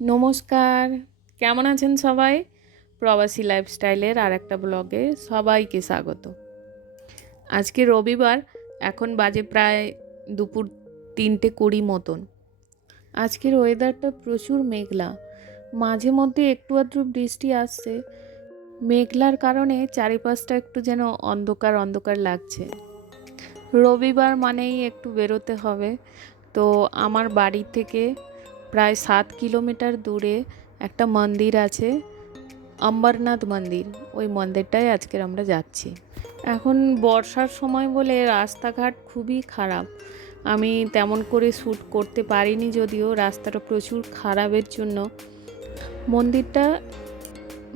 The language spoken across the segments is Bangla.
নমস্কার, কেমন আছেন সবাই? প্রবাসী লাইফস্টাইলের আরেকটা ব্লগে সবাইকে স্বাগত। আজকে রবিবার, এখন বাজে প্রায় দুপুর 3:20 মতন। আজকের ওয়েদারটা প্রচুর মেঘলা, মাঝে মধ্যে একটু আধটু বৃষ্টি আসছে। মেঘলার কারণে চারিপাশটা একটু যেন অন্ধকার অন্ধকার লাগছে। রবিবার মানেই একটু বেরোতে হবে। তো আমার বাড়ি থেকে প্রায় 7 কিলোমিটার দূরে একটা মন্দির আছে, অমরনাথ মন্দির। ওই মন্দিরটায় আজকের আমরা যাচ্ছি। এখন বর্ষার সময় বলে রাস্তাঘাট খুবই খারাপ। আমি তেমন করে শ্যুট করতে পারিনি, যদিও রাস্তাটা প্রচুর খারাপের জন্য। মন্দিরটা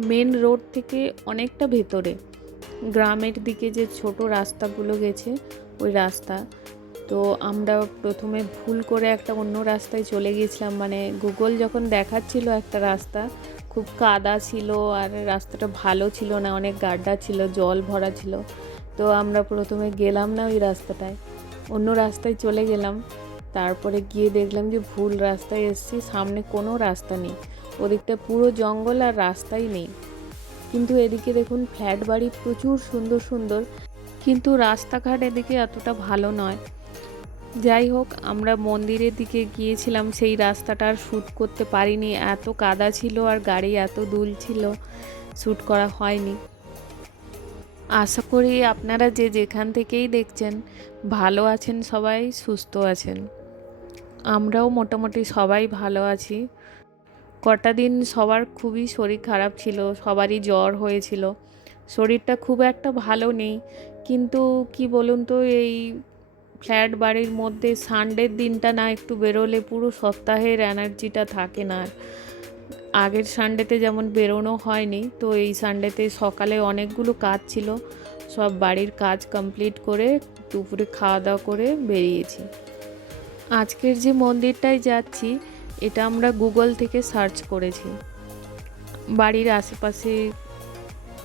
মেন রোড থেকে অনেকটা ভেতরে, গ্রামের দিকে যে ছোট রাস্তাগুলো গেছে ওই রাস্তা। তো আমরা প্রথমে ভুল করে একটা অন্য রাস্তায় চলে গিয়েছিলাম, মানে গুগল যখন দেখাচ্ছিল একটা রাস্তা, খুব কাদা ছিল আর রাস্তাটা ভালো ছিল না, অনেক গাড্ডা ছিল, জল ভরা ছিল। তো আমরা প্রথমে গেলাম না ওই রাস্তাটায়, অন্য রাস্তায় চলে গেলাম। তারপরে গিয়ে দেখলাম যে ভুল রাস্তায় এসেছি, সামনে কোনো রাস্তা নেই, ওদিকটা পুরো জঙ্গল আর রাস্তাই নেই। কিন্তু এদিকে দেখুন ফ্ল্যাট বাড়ি প্রচুর সুন্দর সুন্দর, কিন্তু রাস্তাঘাট এদিকে এতটা ভালো নয়। যাই হোক, আমরা মন্দিরের দিকে গিয়েছিলাম, সেই রাস্তাটা আর শ্যুট করতে পারিনি, এত কাদা ছিল আর গাড়ি এত দুল ছিল, শ্যুট করা হয়নি। আশা করি আপনারা যে যেখান থেকেই দেখছেন ভালো আছেন, সবাই সুস্থ আছেন। আমরাও মোটামুটি সবাই ভালো আছি। কটা দিন সবার খুবই শরীর খারাপ ছিল, সবারই জ্বর হয়েছিল, শরীরটা খুব একটা ভালো নেই। কিন্তু কি বলুন তো, এই ফ্ল্যাট বাড়ির মধ্যে সানডের দিনটা না একটু বেরোলে পুরো সপ্তাহের এনার্জিটা থাকে না। আগের সানডেতে যেমন বেরোনো হয়নি, তো এই সানডেতে সকালে অনেকগুলো কাজ ছিল, সব বাড়ির কাজ কমপ্লিট করে দুপুরে খাওয়া দাওয়া করে বেরিয়েছি। আজকের যে মন্দিরটায় যাচ্ছি, এটা আমরা গুগল থেকে সার্চ করেছি, বাড়ির আশেপাশে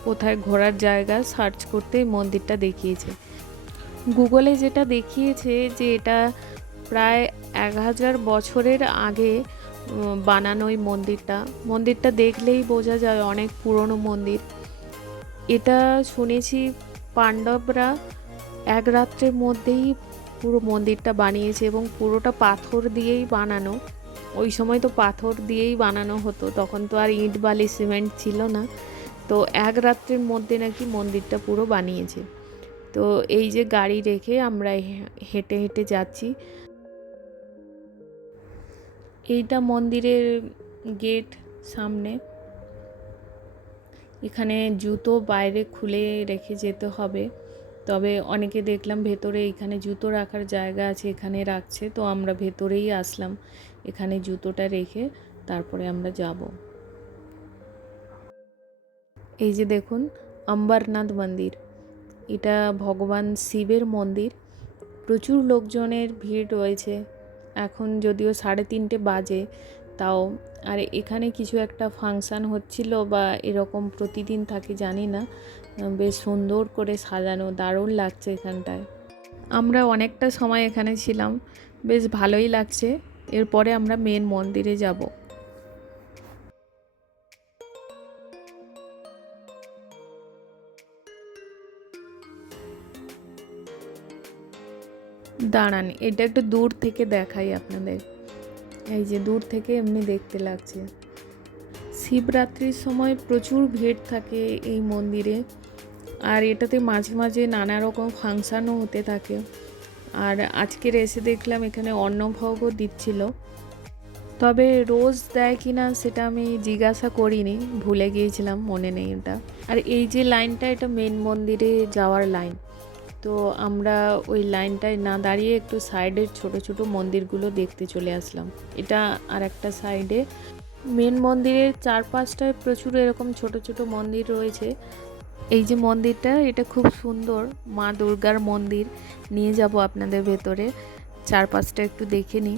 কোথায় ঘোরার জায়গা সার্চ করতে মন্দিরটা দেখিয়েছে। গুগলে যেটা দেখিয়েছে যে এটা প্রায় 1000 বছরের আগে বানানো এই মন্দিরটা দেখলেই বোঝা যায় অনেক পুরনো মন্দির। এটা শুনেছি পাণ্ডবরা এক রাত্রের মধ্যেই পুরো মন্দিরটা বানিয়েছে, এবং পুরোটা পাথর দিয়েই বানানো। ওই সময় তো পাথর দিয়েই বানানো হতো, তখন তো আর ইট বালি সিমেন্ট ছিল না। তো এক রাত্রের মধ্যে নাকি মন্দিরটা পুরো বানিয়েছে। তো এই যে গাড়ি রেখে আমরা হেঁটে হেঁটে যাচ্ছি। এইটা মন্দিরের গেট সামনে। এখানে জুতো বাইরে খুলে রেখে যেতে হবে, তবে অনেকে দেখলাম ভেতরে এখানে জুতো রাখার জায়গা আছে, এখানে রাখছে। তো আমরা ভেতরেই আসলাম, এখানে জুতোটা রেখে তারপরে আমরা যাব। এই যে দেখুন অমরনাথ মন্দির, এটা ভগবান শিবের মন্দির। প্রচুর লোকজনের ভিড় রয়েছে। এখন যদিও 3:30 বাজে, তাও আর এখানে কিছু একটা ফাংশান হচ্ছিল বা এরকম প্রতিদিন থাকে জানি না। বেশ সুন্দর করে সাজানো, দারুণ লাগছে এখানটায়। আমরা অনেকটা সময় এখানে ছিলাম, বেশ ভালোই লাগছে। এরপরে আমরা মেন মন্দিরে যাব। দাঁড়ান, এটা একটু দূর থেকে দেখাই আপনাদের। এই যে দূর থেকে এমনি দেখতে লাগছে। শিবরাত্রির সময় প্রচুর ভিড় থাকে এই মন্দিরে, আর এটাতে মাঝে মাঝে নানা রকম ফাংশানও হতে থাকে। আর আজকের এসে দেখলাম এখানে অন্নভোগও দিচ্ছিল, তবে রোজ দেয় কি না সেটা আমি জিজ্ঞাসা করিনি, ভুলে গিয়েছিলাম, মনে নেই ওটা। আর এই যে লাইনটা, এটা মেন মন্দিরে যাওয়ার লাইন। তো আমরা ওই লাইনটায় না দাঁড়িয়ে একটু সাইডের ছোট ছোট মন্দিরগুলো দেখতে চলে আসলাম। এটা আর একটা সাইডে। মেন মন্দিরের চারপাশটায় প্রচুর এরকম ছোট ছোট মন্দির রয়েছে। এই যে মন্দিরটা, এটা খুব সুন্দর, মা দুর্গার মন্দির। নিয়ে যাব আপনাদের ভেতরে, চারপাশটা একটু দেখে নিই।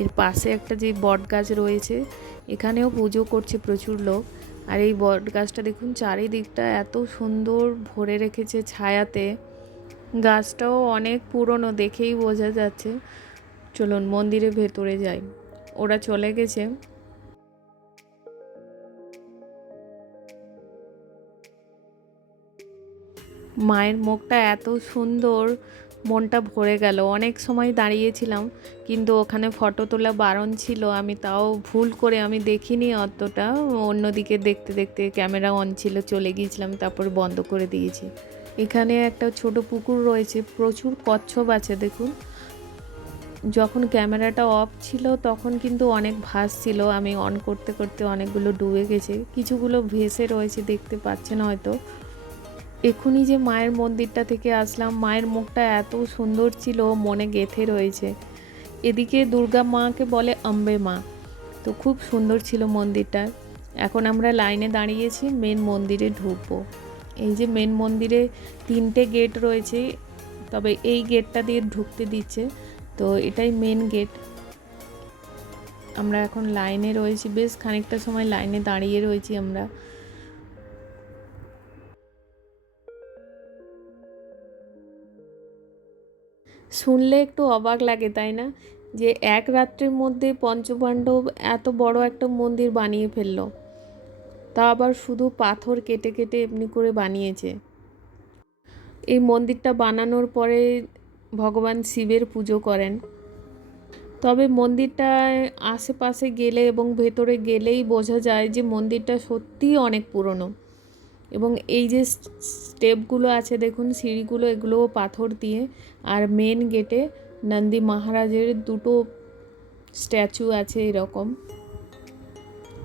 এর পাশে একটা যে বট গাছ রয়েছে, এখানেও পুজো করছে প্রচুর লোক। আর এই বট গাছটা দেখুন চারিদিকটা এত সুন্দর ভরে রেখেছে ছায়াতে। গাছটাও অনেক পুরনো, দেখেই বোঝা যাচ্ছে। চলুন মন্দিরের ভেতরে যাই, ওরা চলে গেছে। মায়ের মুখটা এত সুন্দর, মনটা ভরে গেল। অনেক সময় দাঁড়িয়েছিলাম, কিন্তু ওখানে ফটো তোলা বারণ ছিল। আমি তাও ভুল করে আমি দেখিনি অতটা, অন্যদিকে দেখতে দেখতে ক্যামেরা অন ছিল, চলে গিয়েছিলাম, তারপর বন্ধ করে দিয়েছি। এখানে একটা ছোট পুকুর রয়েছে, প্রচুর কচ্ছপ আছে দেখুন। যখন ক্যামেরাটা অফ ছিল তখন কিন্তু অনেক ভাসছিল, আমি অন করতে করতে অনেকগুলো ডুবে গেছে, কিছুগুলো ভেসে রয়েছে, দেখতে পাচ্ছেন হয়তো। এখনই যে মায়ের মন্দিরটা থেকে আসলাম, মায়ের মুখটা এত সুন্দর ছিল, মনে গেঁথে রয়েছে। এদিকে দুর্গা মাকে বলে অম্বে মা, তো খুব সুন্দর ছিল মন্দিরটা। এখন আমরা লাইনে দাঁড়িয়েছি, মেন মন্দিরে ঢুকবো। এই যে মেন মন্দিরে 3টে গেট রয়েছে, তবে এই গেটটা দিয়ে ঢুকতে দিচ্ছে, তো এটাই মেন গেট। আমরা এখন লাইনে রয়েছি, বেশ খানিকটা সময় লাইনে দাঁড়িয়ে রয়েছি আমরা। শুনলে একটু অবাক লাগে তাই না, যে এক রাত্রের মধ্যে পঞ্চপাণ্ডব এত বড় একটা মন্দির বানিয়ে ফেললো, তা আবার শুধু পাথর কেটে কেটে এমনি করে বানিয়েছে। এই মন্দিরটা বানানোর পরে ভগবান শিবের পুজো করেন। তবে মন্দিরটায় আশেপাশে গেলে এবং ভেতরে গেলেই বোঝা যায় যে মন্দিরটা সত্যিই অনেক পুরনো। এবং এই যে স্টেপগুলো আছে দেখুন, সিঁড়িগুলো, এগুলোও পাথর দিয়ে। আর মেন গেটে নন্দী মহারাজের 2টো স্ট্যাচু আছে এরকম।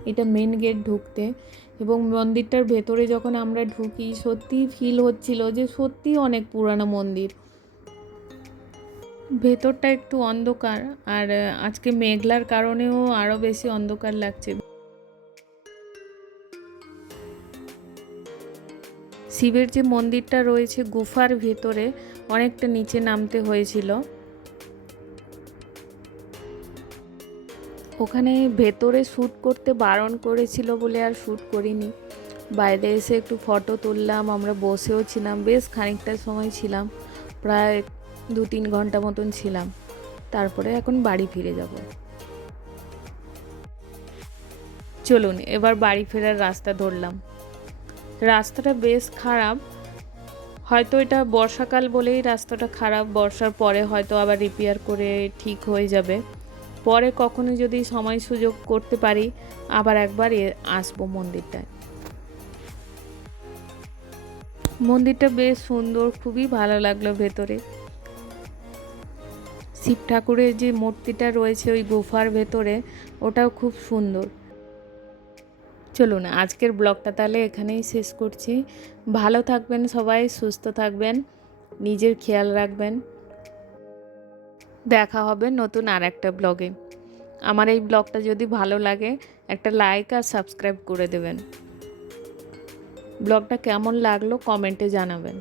এটা মেন গেট ঢুকতে। এবং মন্দিরটার ভেতরে যখন আমরা ঢুকি, সত্যিই ফিল হচ্ছিল যে সত্যিই অনেক পুরানো মন্দির। ভেতরটা একটু অন্ধকার, আর আজকে মেঘলার কারণেও আরও বেশি অন্ধকার লাগছে। শিবের যে মন্দিরটা রয়েছে গুফার ভেতরে, অনেকটা নিচে নামতে হয়েছিল। ওখানে ভেতরে শ্যুট করতে বারণ করেছিল বলে আর শ্যুট করিনি। বাইরে এসে একটু ফটো তুললাম, আমরা বসেও ছিলাম, বেশ খানিকটা সময় ছিলাম, প্রায় 2-3 ঘন্টা মতন ছিলাম। তারপরে এখন বাড়ি ফিরে যাব। চলুন এবার বাড়ি ফেরার রাস্তা ধরলাম। রাস্তাটা বেশ খারাপ, হয়তো এটা বর্ষাকাল বলেই রাস্তাটা খারাপ, বর্ষার পরে হয়তো আবার রিপেয়ার করে ঠিক হয়ে যাবে। পরে কখনো যদি সময় সুযোগ করতে পারি, আবার একবার আসবো মন্দিরটায়। মন্দিরটা বেশ সুন্দর, খুবই ভালো লাগলো ভেতরে। শিব ঠাকুরের যে মূর্তিটা রয়েছে ওই গুফার ভেতরে, ওটাও খুব সুন্দর। চলুন আজকের ব্লগটা তাহলে এখানেই শেষ করছি। ভালো থাকবেন সবাই, সুস্থ থাকবেন, নিজের খেয়াল রাখবেন। দেখা হবে নতুন আর একটা ব্লগে। আমার এই ব্লগটা যদি ভালো লাগে, একটা লাইক আর সাবস্ক্রাইব করে দেবেন। ব্লগটা কেমন লাগলো কমেন্টে জানাবেন।